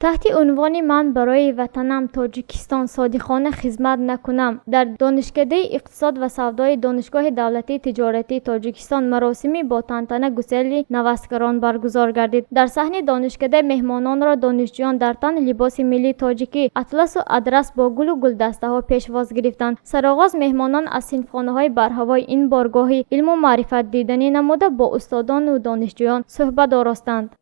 تحت عنوان من برای وطنم تاجیکستان صادقانه خدمت نکنم در دانشکده اقتصاد و سودای دانشگاه دولتی تجارتی تاجیکستان مراسمی با تنتنه گسیل نوستگران برگزار گردید. در صحن دانشکده مهمانان را دانشجویان در تن لباس ملی تاجیکی اطلس و ادرس با گل و گلدسته ها پیشواز گرفتند. سرآغاز مهمانان از صنفخانه های برهوای این بارگاهی علم و معرفت دیدنی نموده با استادان و دانشجویان صحبت آراستند.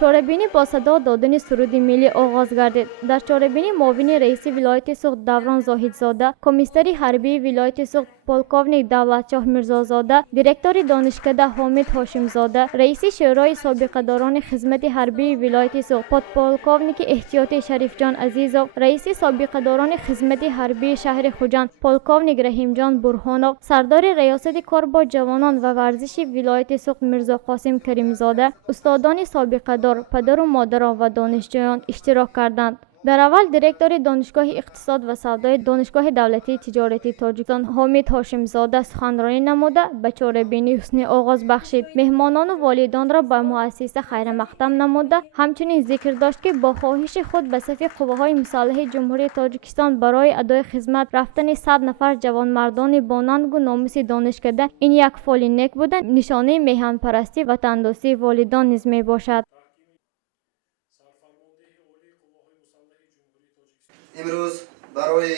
چاره‌بینی با صدا دادن سرود ملی آغاز گردید. در چاره‌بینی معاون رئیس ولایت سوخت دوران زاهدزاده، کمیسر حربی ولایت سوخت پولکوونیک دولتشاه میرزازاده، دیرکتور دانشکده حامد هاشمزاده، رئیس شورای سابقه‌داران خدمت حربی ولایت سوخت پولکوونیک احتیاطی شریفجان عزیزوف، رئیس سابقه‌داران خدمت حربی شهر خوجند پولکوونیک رحیمجان برهانوف، سردار ریاست کار با جوانان و ورزش ولایت سوخت میرزا قاسم کریمزاده، استادان سابقه‌دار، پدر و مادران و دانشجویان اشتراک کردند. در اول دیرکتور دانشگاه اقتصاد و سودای دانشگاه دولتی تجارتی تاجیکستان حامد هاشمزاده سخنرانی نموده به چاره‌بینی حسن آغاز بخشید. مهمانان و والدان را به مؤسسه خیر مقدم نموده همچنین ذکر داشت که با خواهش خود به صف قوه‌های مسلح جمهوری تاجیکستان برای ادای خدمت رفتن 100 نفر جوانمردان با ننگ و ناموس دانشکده این یک فعل نیک بوده نشانه میهن پرستی و وطندوستی والدان نیز می باشد. امروز برای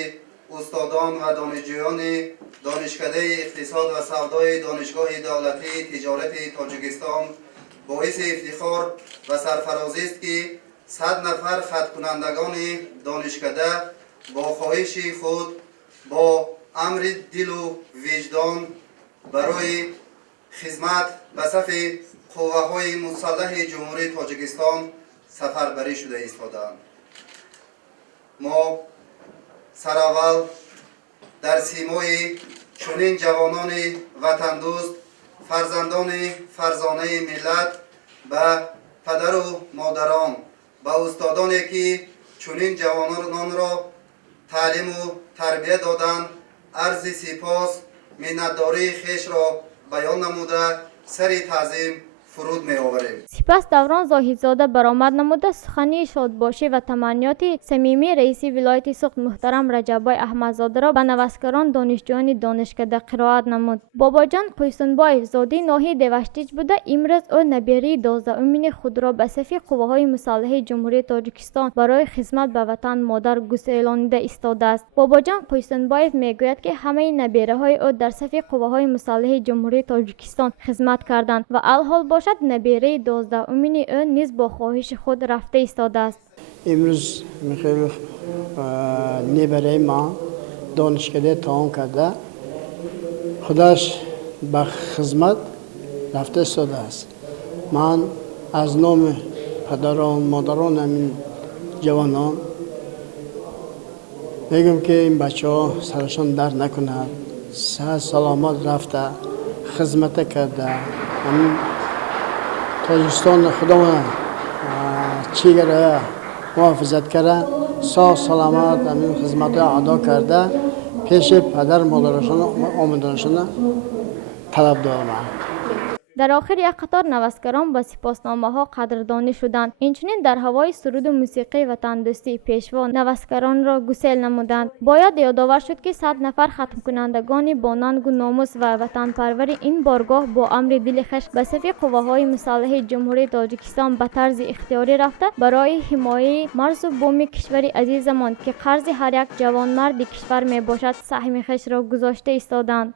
استادان و دانشجویان دانشکده اقتصاد و سودای دانشگاه دولتی تجارتی تاجیکستان باعث افتخار و سرفرازی است که 100 نفر خدمتکنندگان دانشکده با خواهش خود با امر دل و وجدان برای خدمت به صف قوه‌های مسلح جمهوری تاجیکستان سفربری شده ایستادند. ما سراول در سیمای چنین جوانان وطن دوست فرزندان فرزانه ملت به پدر و مادران و استادانی که چنین جوانان را تعلیم و تربیت دادند عرض سپاس منتداری خیش را بیان نموده سری تعظیم فرود می آوریم. سپس دوران زاهدزاده برآمد نموده سخنی شادباشی و تمنیات صمیمی رئیس ولایت سوخت محترم رجبای احمدزاده را به نوستگران دانشجویان دانشکده قرائت نمود. باباجان قیسونبایف زاده ناحیه دیوشتیج بوده امروز او نبیری 12 خود را به صف قوه‌های مسلح جمهوری تاجیکستان برای خدمت به وطن مادر گسیلانیده ایستاده است. باباجان قیسونبایف میگوید که همه نبیره‌های او در صف قوه‌های مسلح جمهوری تاجیکستان خدمت کردند و الحال باشد نبیره 12 او نیز با خواهش خود رفته ایستاده است. امروز میخوام نبیره ما دانشکده تمام کرده خودش به خدمت رفته ایستاده است. من از نام پدران مادران همین جوانان میگم که این بچه ها سرشان در نکند، صحت سلامت رفته خدمت کرده همین تاجیکستان خودمون چیگره محافظت کرده سال سلامت همین خدمت ادا کرده پیش پدر مادرشان آمدنشان طلب دارم. در آخر یک قطار نوستگران با سپاسنامه ها قدردانی شدند. اینچنین در هوای سرود و موسیقی وطندوستی پیشوا نوستگران را گسیل نمودند. باید یادآور شد که 100 نفر ختم کنندگان با ننگ و ناموس و وطن پرور این بارگاه با امر دل خوش به صف قوه‌های مسلح جمهوری تاجیکستان به طرز اختیاری رفته برای حمایت مرز و بوم کشور عزیزمان که قرض هر یک جوانمرد کشور می باشد سهم خویش را گذاشته ایستادند.